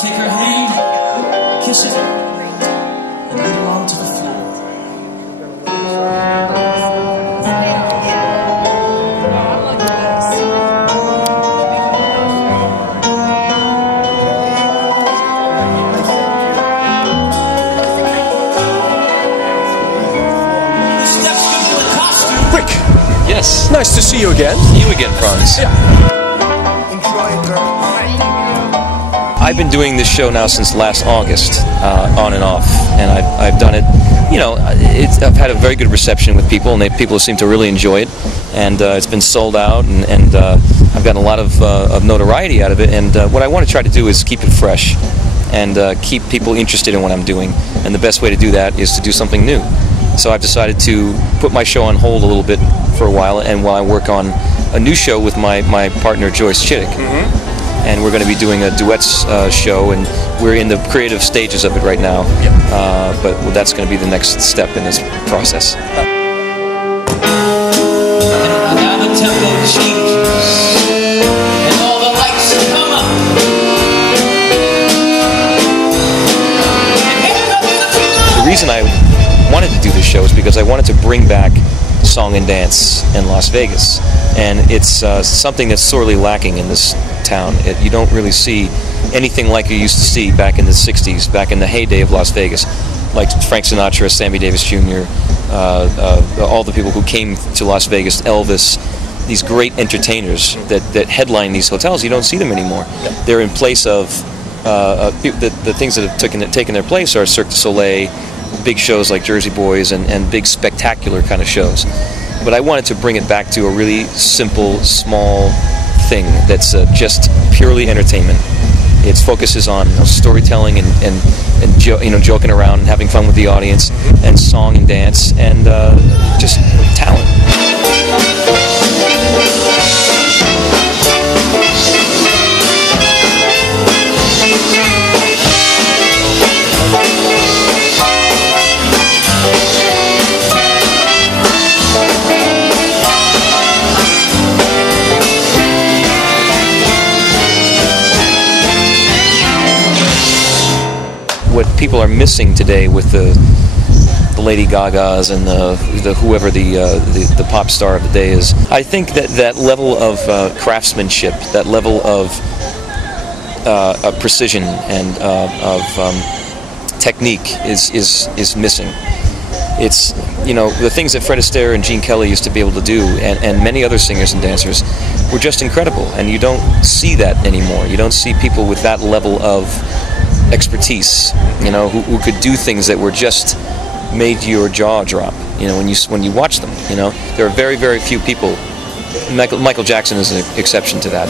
Take her hand, kiss it, and lead her on to the floor. Rick! Yes. Nice to see you again. You again, Franz. Yeah. I've been doing this show now since last August, on and off, and I've done it. You know, I've had a very good reception with people, and people seem to really enjoy it. And it's been sold out, and I've gotten a lot of notoriety out of it. And what I want to try to do is keep it fresh and keep people interested in what I'm doing. And the best way to do that is to do something new. So I've decided to put my show on hold a little bit for a while, and while I work on a new show with my partner Joyce Chittick. And we're going to be doing a duets show, and we're in the creative stages of it right now. But that's going to be the next step in this process. Now the tempo changes, and all the lights come up. The reason I wanted to do this show is because I wanted to bring back song and dance in Las Vegas, and it's something that's sorely lacking in this town. You don't really see anything like you used to see back in the 60s, back in the heyday of Las Vegas, like Frank Sinatra, Sammy Davis Jr., all the people who came to Las Vegas, Elvis, these great entertainers that headline these hotels. You don't see them anymore. They're in place of the things that have taken their place are Cirque du Soleil, big shows like Jersey Boys, and big spectacular kind of shows. But I wanted to bring it back to a really simple, small thing that's just purely entertainment. Its focus is on storytelling and joking around and having fun with the audience, and song and dance, and just talent. What people are missing today with the Lady Gagas and the whoever the pop star of the day is, I think that level of craftsmanship, that level of precision and of technique is missing. It's, you know, the things that Fred Astaire and Gene Kelly used to be able to do, and many other singers and dancers, were just incredible, and you don't see that anymore. You don't see people with that level of expertise, you know, who could do things that were just made your jaw drop, you know, when you watch them. You know, there are very, very few people. Michael Jackson is an exception to that.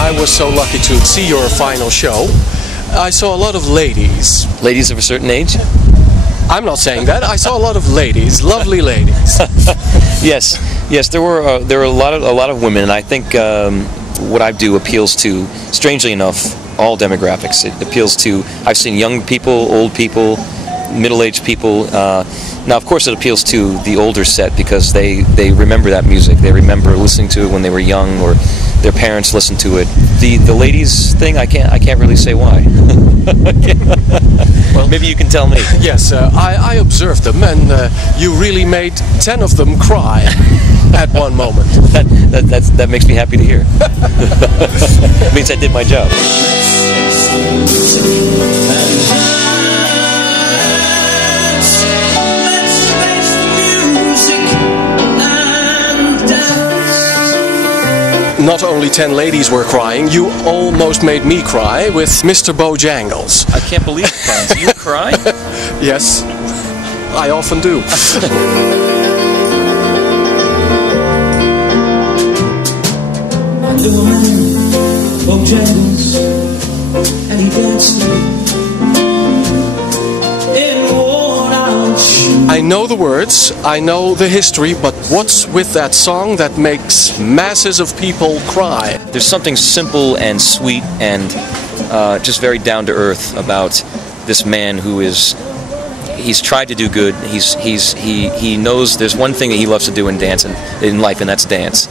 I was so lucky to see your final show. I saw a lot of ladies. Ladies of a certain age? I'm not saying that. I saw a lot of ladies, lovely ladies. Yes. There were a lot of women, and I think what I do appeals to, strangely enough, all demographics. It appeals to. I've seen young people, old people, middle-aged people. Now, of course, it appeals to the older set because they remember that music. They remember listening to it when they were young, or their parents listened to it. The ladies thing, I can't really say why. Well, maybe you can tell me. Yes, I observed them, and you really made 10 of them cry at one moment. That makes me happy to hear. It means I did my job. Not only 10 ladies were crying, you almost made me cry with Mr. Bojangles. I can't believe it, Franz. You cry? Yes, I often do. Little man, Bojangles, and he danced in worn out shoes. I I know the words, I know the history, but what's with that song that makes masses of people cry? There's something simple and sweet and just very down to earth about this man who is. He's tried to do good. He knows there's one thing that he loves to do in life, and that's dance.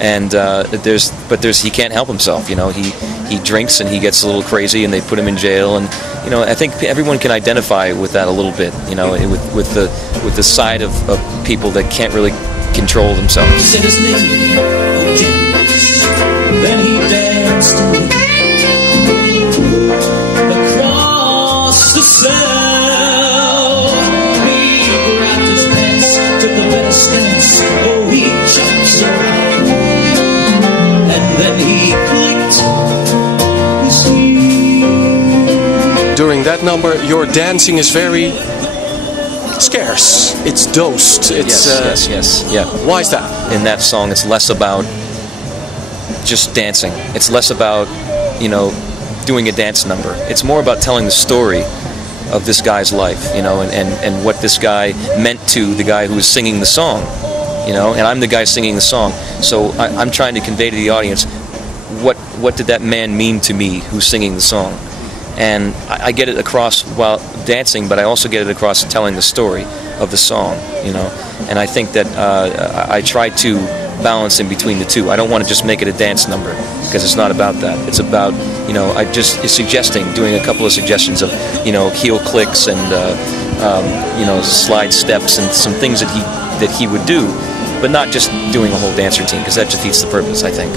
And he can't help himself. You know, he drinks and he gets a little crazy, and they put him in jail. And you know, I think everyone can identify with that a little bit. You know, with the side of people that can't really control themselves. He said his name, then he danced across the cell. Oh, he jumped so high, and then he clicked his heels. During that number, your dancing is very scarce. It's dosed. It's, yes. Yeah. Why is that? In that song, it's less about just dancing. It's less about, you know, doing a dance number. It's more about telling the story of this guy's life, you know, and what this guy meant to the guy who was singing the song, you know, and I'm the guy singing the song. So I'm trying to convey to the audience what did that man mean to me who's singing the song. And I get it across while dancing, but I also get it across telling the story of the song, you know. And I think that I try to balance in between the two. I don't want to just make it a dance number, because it's not about that. It's about, you know, doing a couple of suggestions of, you know, heel clicks and, you know, slide steps and some things that he would do, but not just doing a whole dance routine, because that defeats the purpose, I think.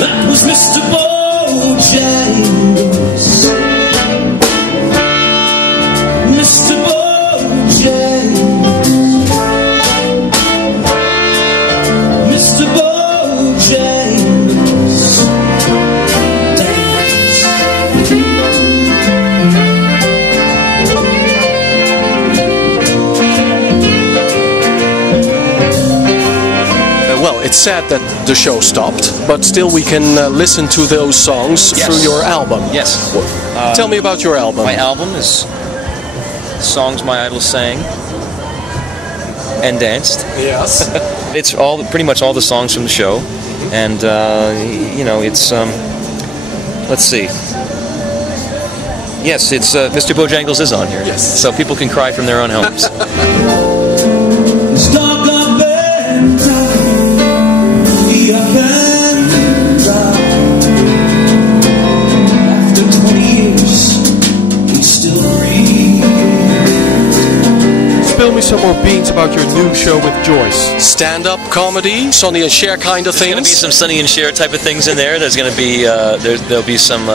That was Mr. Bojangles. Mr. Bojangles. Mr. Bojangles. Well, it's sad that the show stopped, but still we can listen to those songs through your album. Yes. Tell me about your album. My album is songs my idols sang and danced. Yes. It's pretty much all the songs from the show, and you know, it's let's see. Yes, it's Mr. Bojangles is on here. Yes. So people can cry from their own homes. After 20 years, we still breathe. Spill me some more beans about your new show with Joyce. Stand-up comedy, Sonny and Cher kind of There's going to be things. some Sonny and Cher type of things in there. There's going to be there'll be some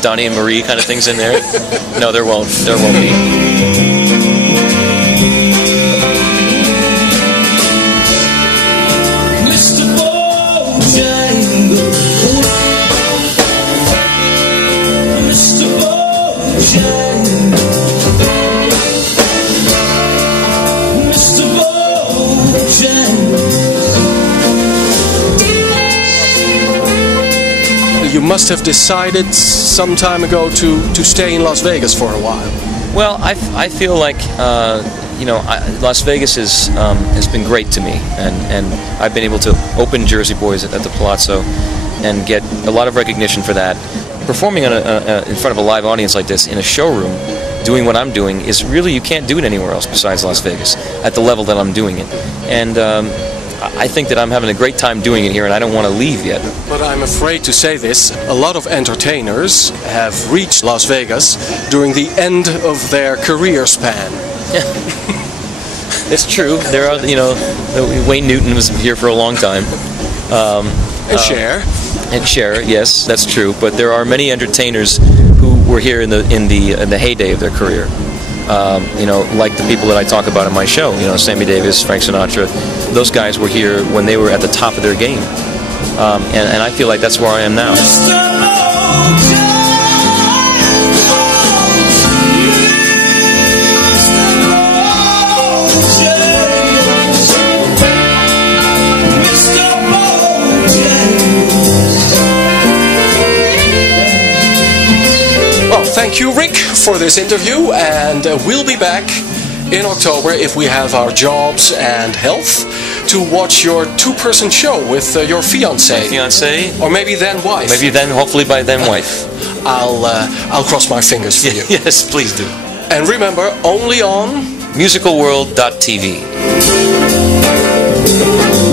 Donnie and Marie kind of things in there. No, there won't. There won't be. Mr. Bojangles. Mr. Bojangles. Mr. Bojangles. You must have decided some time ago to stay in Las Vegas for a while. Well, I feel like you know, Las Vegas has been great to me, and I've been able to open Jersey Boys at the Palazzo and get a lot of recognition for that. Performing on in front of a live audience like this in a showroom, doing what I'm doing, is really, you can't do it anywhere else besides Las Vegas at the level that I'm doing it. And I think that I'm having a great time doing it here, and I don't want to leave yet. But I'm afraid to say this, a lot of entertainers have reached Las Vegas during the end of their career span. Yeah. It's true. There are, you know, Wayne Newton was here for a long time. And Cher. And Cher, yes, that's true. But there are many entertainers who were here in the heyday of their career. You know, like the people that I talk about in my show. You know, Sammy Davis, Frank Sinatra. Those guys were here when they were at the top of their game, and I feel like that's where I am now. for this interview, and we'll be back in October, if we have our jobs and health, to watch your two-person show with your fiancé. Fiancé. Or maybe then wife. Maybe then, hopefully by then wife. I'll cross my fingers for you. Yes, please do. And remember, only on musicalworld.tv.